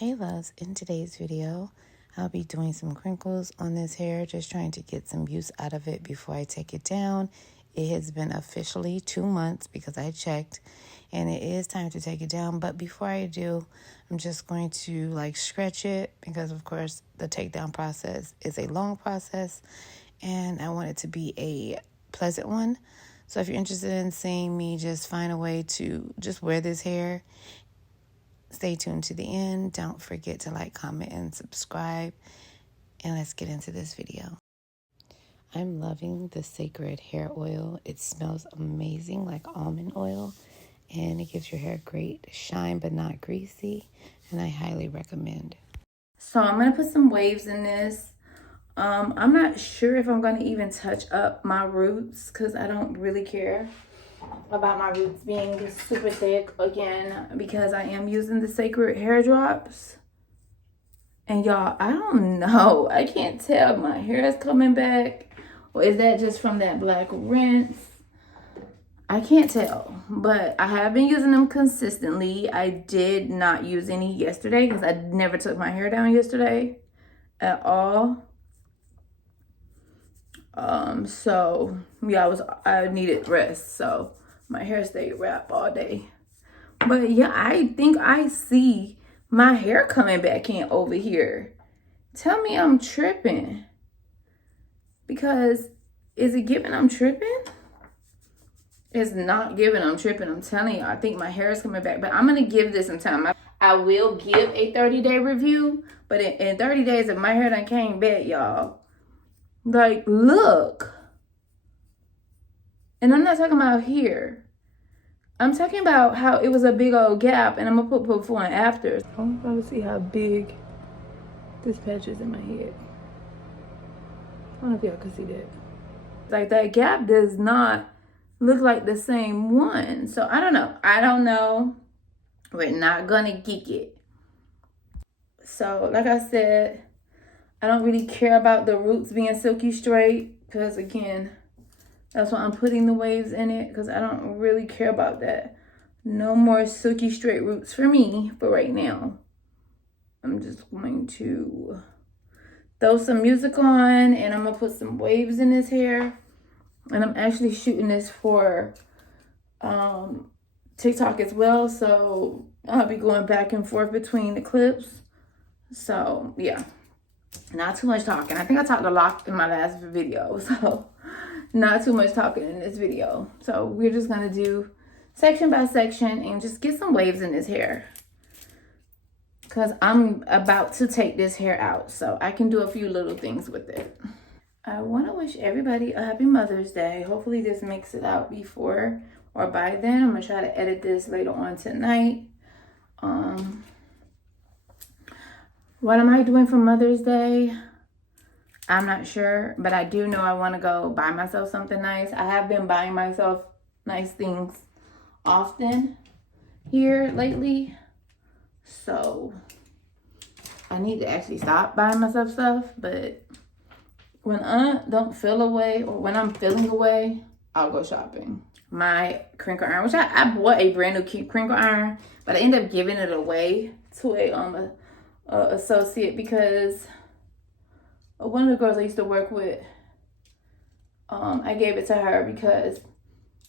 Hey loves, in today's video, I'll be doing some crinkles on this hair, just trying to get some use out of it before I take it down. It has been officially 2 months because I checked, and it is time to take it down. But before I do, I'm just going to stretch it because of course the takedown process is a long process and I want it to be a pleasant one. So if you're interested in seeing me just find a way to just wear this hair, stay tuned to the end. Don't forget to like, comment, and subscribe. And let's get into this video. I'm loving the Sacred hair oil. It smells amazing, like almond oil. And it gives your hair great shine, but not greasy. And I highly recommend. So I'm going to put some waves in this. I'm not sure if I'm going to even touch up my roots because I don't really care about my roots being super thick again because I am using the Sacred hair drops. And y'all, I don't know. I can't tell if my hair is coming back or is that just from that black rinse. I can't tell, but I have been using them consistently. I did not use any yesterday because I never took my hair down yesterday at all. So yeah, I needed rest, so my hair stayed wrapped all day. But yeah, I think I see my hair coming back in over here. Tell me I'm tripping. Because is it giving I'm tripping? It's not giving I'm tripping. I'm telling you, I think my hair is coming back. But I'm going to give this some time. I will give a 30-day review. But in 30 days, if my hair done came back, y'all, like, look. And I'm not talking about here. I'm talking about how it was a big old gap. And I'm going to put before and after. I'm going to see how big this patch is in my head. I don't know if y'all can see that. Like, that gap does not look like the same one. So I don't know. We're not gonna geek it. So like I said, I don't really care about the roots being silky straight because again, that's why I'm putting the waves in it, because I don't really care about that. No more silky straight roots for me for right now. I'm just going to throw some music on and I'm gonna put some waves in this hair. And I'm actually shooting this for TikTok as well. So I'll be going back and forth between the clips. So yeah, not too much talking. I think I talked a lot in my last video. So not too much talking in this video. So we're just going to do section by section and just get some waves in this hair. Because I'm about to take this hair out. So I can do a few little things with it. I want to wish everybody a happy Mother's Day. Hopefully this makes it out before or by then. I'm going to try to edit this later on tonight. What am I doing for Mother's Day? I'm not sure, but I do know I want to go buy myself something nice. I have been buying myself nice things often here lately. So I need to actually stop buying myself stuff, but when I don't feel away or when I'm feeling away, I'll go shopping. My crinkle iron, which I bought a brand new crinkle iron, but I ended up giving it away to a associate because one of the girls I used to work with, I gave it to her because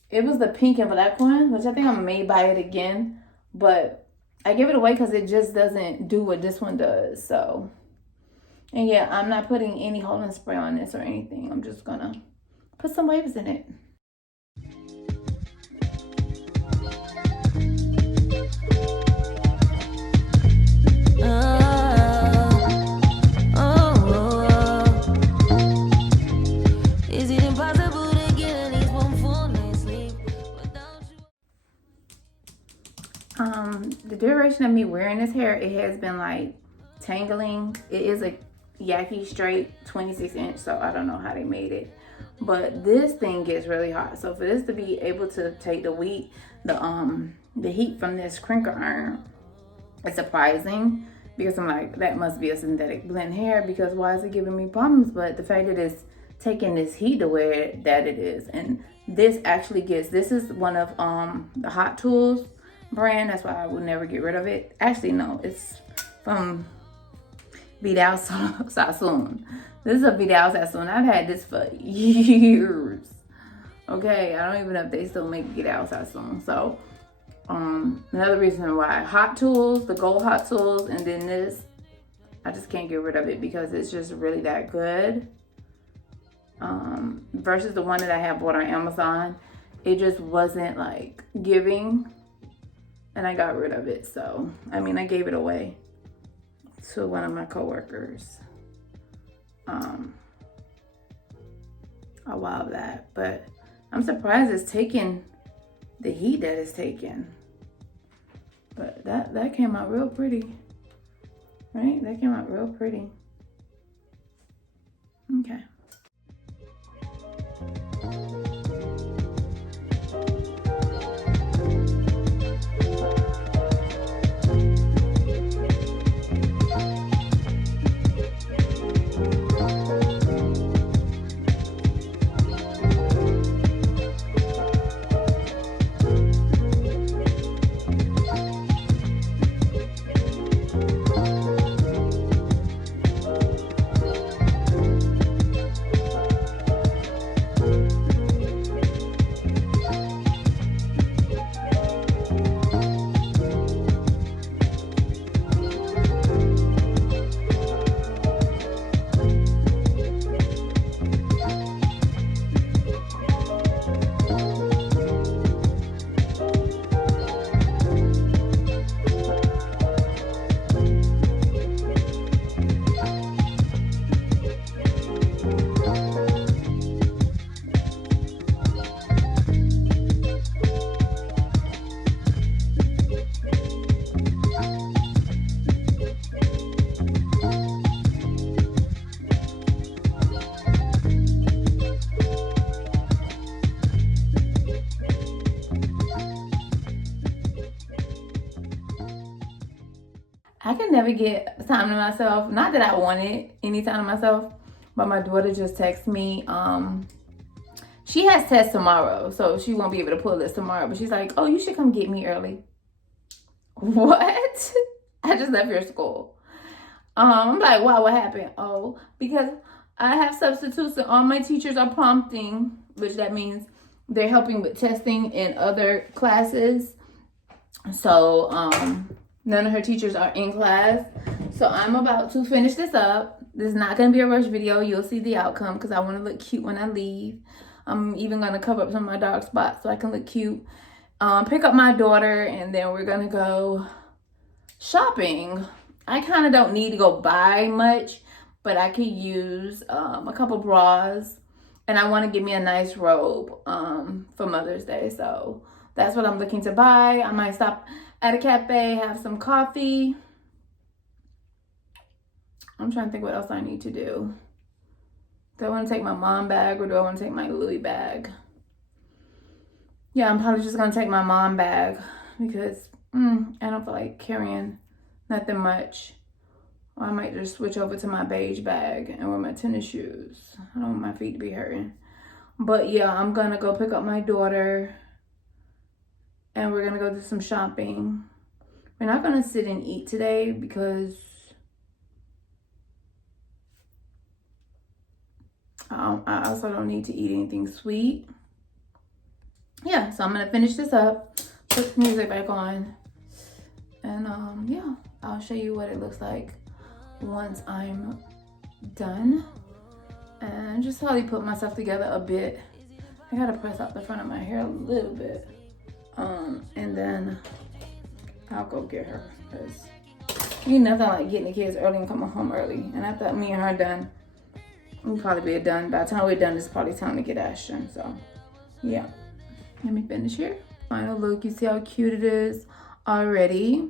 it was the pink and black one, which I think I may buy it again, but I gave it away because it just doesn't do what this one does. So, and yeah, I'm not putting any holding spray on this or anything. I'm just gonna put some waves in it. Is it impossible to get at least one full night's sleep without you? The duration of me wearing this hair, it has been like tangling. It is a Yaki straight 26-inch, so I don't know how they made it, but this thing gets really hot. So for this to be able to take the heat from this crinkle iron, it's surprising because I'm like, that must be a synthetic blend hair because why is it giving me problems? But the fact that it's taking this heat the way that it is, and this actually gets, this is one of the Hot Tools brand. That's why I would never get rid of it. Actually, no, it's from Vidal Sassoon. This is a Vidal Sassoon. I've had this for years. Okay, I don't even know if they still make Vidal Sassoon. So, another reason why Hot Tools, the gold Hot Tools, and then this, I just can't get rid of it because it's just really that good. Versus the one that I have bought on Amazon, it just wasn't like giving, and I got rid of it. So, I mean, I gave it away to one of my coworkers a while back, but I'm surprised it's taken the heat that it's taken. But that came out real pretty, right? That came out real pretty. Okay. I can never get time to myself. Not that I wanted any time to myself, but my daughter just texted me. She has tests tomorrow, so she won't be able to pull this tomorrow. But she's like, "Oh, you should come get me early." What? I just left your school. I'm like, "Wow, what happened?" Oh, because I have substitutes and all my teachers are prompting, which that means they're helping with testing in other classes. So, none of her teachers are in class. So I'm about to finish this up. This is not going to be a rush video. You'll see the outcome because I want to look cute when I leave. I'm even going to cover up some of my dark spots so I can look cute. Pick up my daughter, and then we're going to go shopping. I kind of don't need to go buy much, but I could use a couple bras. And I want to get me a nice robe for Mother's Day. So that's what I'm looking to buy. I might stop at a cafe, have some coffee. I'm trying to think what else I need to do. Do I want to take my mom bag or do I want to take my Louis bag? Yeah, I'm probably just going to take my mom bag because I don't feel like carrying nothing much. Or I might just switch over to my beige bag and wear my tennis shoes. I don't want my feet to be hurting. But yeah, I'm going to go pick up my daughter. And we're going to go do some shopping. We're not going to sit and eat today because I also don't need to eat anything sweet. Yeah, so I'm going to finish this up. Put the music back on. And yeah, I'll show you what it looks like once I'm done. And just probably put myself together a bit. I got to press out the front of my hair a little bit. And then I'll go get her because ain't nothing like getting the kids early and coming home early. And I thought me and her done. We'll probably be done. By the time we're done, it's probably time to get Ashton. So, yeah. Let me finish here. Final look. You see how cute it is already.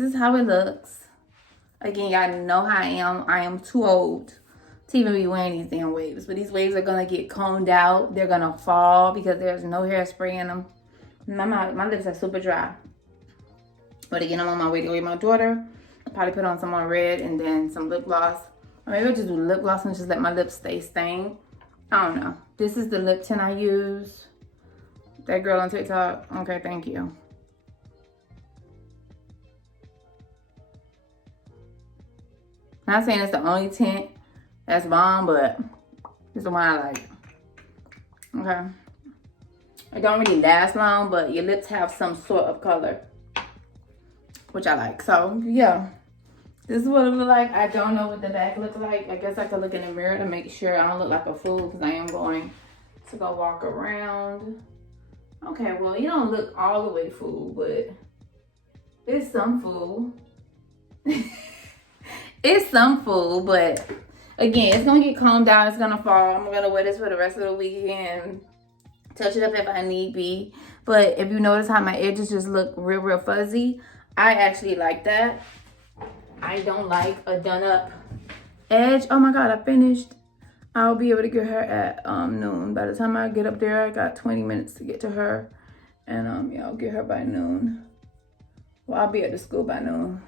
this is how it looks. Again, y'all know how I am. I am too old to even be wearing these damn waves. But these waves are going to get combed out. They're going to fall because there's no hairspray in them. My lips are super dry. But again, I'm on my way to go get my daughter. I'll probably put on some more red and then some lip gloss. Or maybe I'll just do lip gloss and just let my lips stay stained. I don't know. This is the lip tint I use. That girl on TikTok. Okay, thank you. Not saying it's the only tint that's bomb, but it's the one I like. Okay. It don't really last long, but your lips have some sort of color, which I like. So, yeah. This is what it looks like. I don't know what the back looks like. I guess I could look in the mirror to make sure I don't look like a fool because I am going to go walk around. Okay, well, you don't look all the way fool, but it's some fool. It's some fool, but again, it's going to get calmed down. It's going to fall. I'm going to wear this for the rest of the weekend. Touch it up if I need be. But if you notice how my edges just look real fuzzy, I actually like that. I don't like a done up edge. Oh my God, I finished. I'll be able to get her at noon. By the time I get up there, I got 20 minutes to get to her. And yeah, I'll get her by noon. Well, I'll be at the school by noon.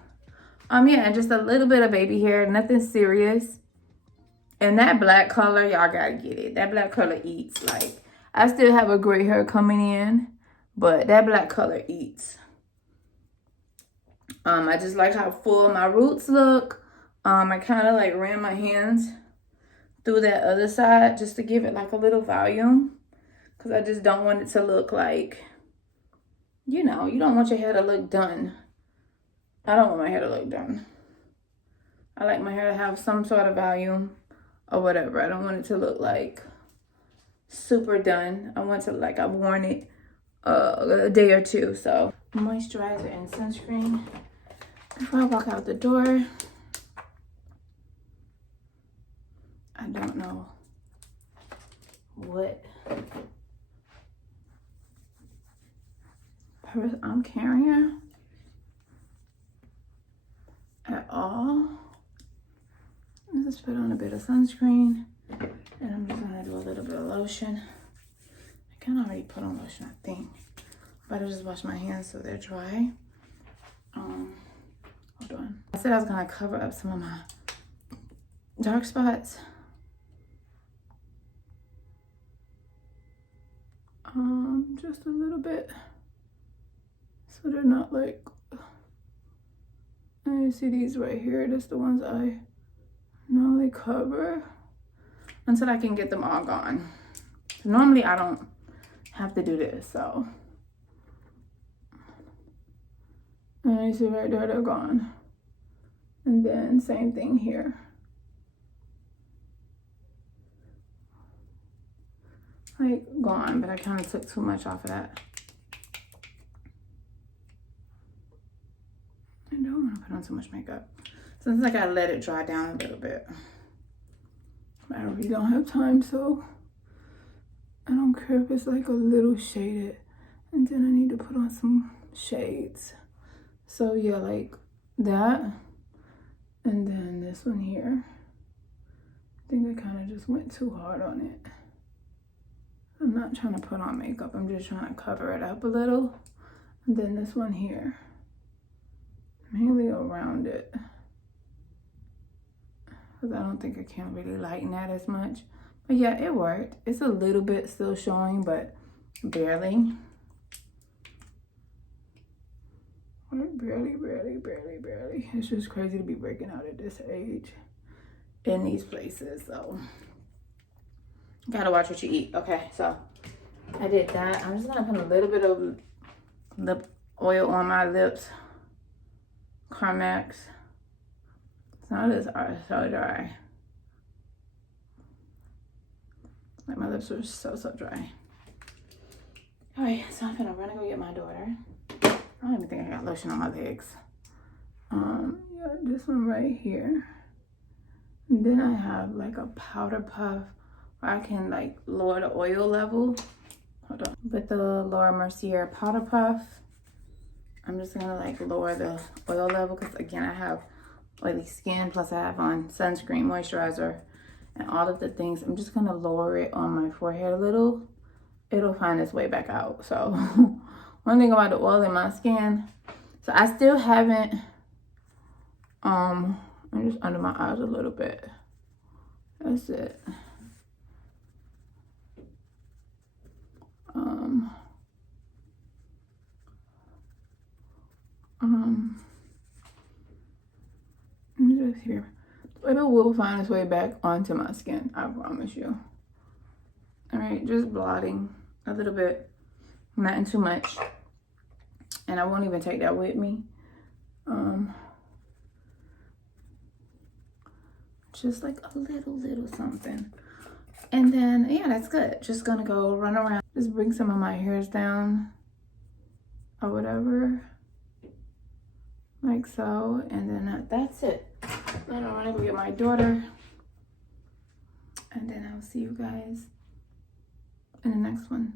Yeah, and just a little bit of baby hair, nothing serious. And that black color, y'all gotta get it. That black color eats. Like, I still have a gray hair coming in, but that black color eats. I just like how full my roots look. I kind of like ran my hands through that other side just to give it like a little volume. Because I just don't want it to look like, you know, you don't want your hair to look done. I don't want my hair to look done. I like my hair to have some sort of volume or whatever. I don't want it to look like super done. I want it to look like I've worn it a day or two. So moisturizer and sunscreen before I walk out the door. I don't know what purse I'm carrying at all. I'll just put on a bit of sunscreen and I'm just gonna do a little bit of lotion. I can already put on lotion, I think, but I just wash my hands so they're dry. Hold on. I said I was gonna cover up some of my dark spots. Just a little bit, so they're not like, and you see these right here, that's the ones I normally cover until I can get them all gone. Normally I don't have to do this, so. And you see right there, they're gone. And then same thing here. Like gone, but I kind of took too much off of that. I don't want to put on too much makeup. Since I gotta let it dry down a little bit. I really don't have time, so I don't care if it's like a little shaded. And then I need to put on some shades. So yeah, like that. And then this one here. I think I kind of just went too hard on it. I'm not trying to put on makeup. I'm just trying to cover it up a little. And then this one here. Mainly around it. Because I don't think I can really lighten that as much. But yeah, it worked. It's a little bit still showing, but barely. Barely. It's just crazy to be breaking out at this age in these places, so. Gotta watch what you eat. Okay, so I did that. I'm just gonna put a little bit of lip oil on my lips. Carmex. Some of these are so dry. Like my lips are so dry. Alright, so I'm gonna run and go get my daughter. I don't even think I got lotion on my legs. Yeah, this one right here. And then I have like a powder puff where I can like lower the oil level. Hold on. With the Laura Mercier powder puff. I'm just gonna like lower the oil level because again, I have oily skin, plus I have on sunscreen, moisturizer, and all of the things. I'm just gonna lower it on my forehead a little. It'll find its way back out. So one thing about the oil in my skin, so I still haven't, I'm just under my eyes a little bit. That's it. Just here. It will find its way back onto my skin, I promise you. All right, just blotting a little bit, not too much. And I won't even take that with me. Just like a little something. And then, yeah, that's good. Just gonna go run around. Just bring some of my hairs down or whatever. Like so. And then that's it. Then I'm gonna go get my daughter. And then I'll see you guys in the next one.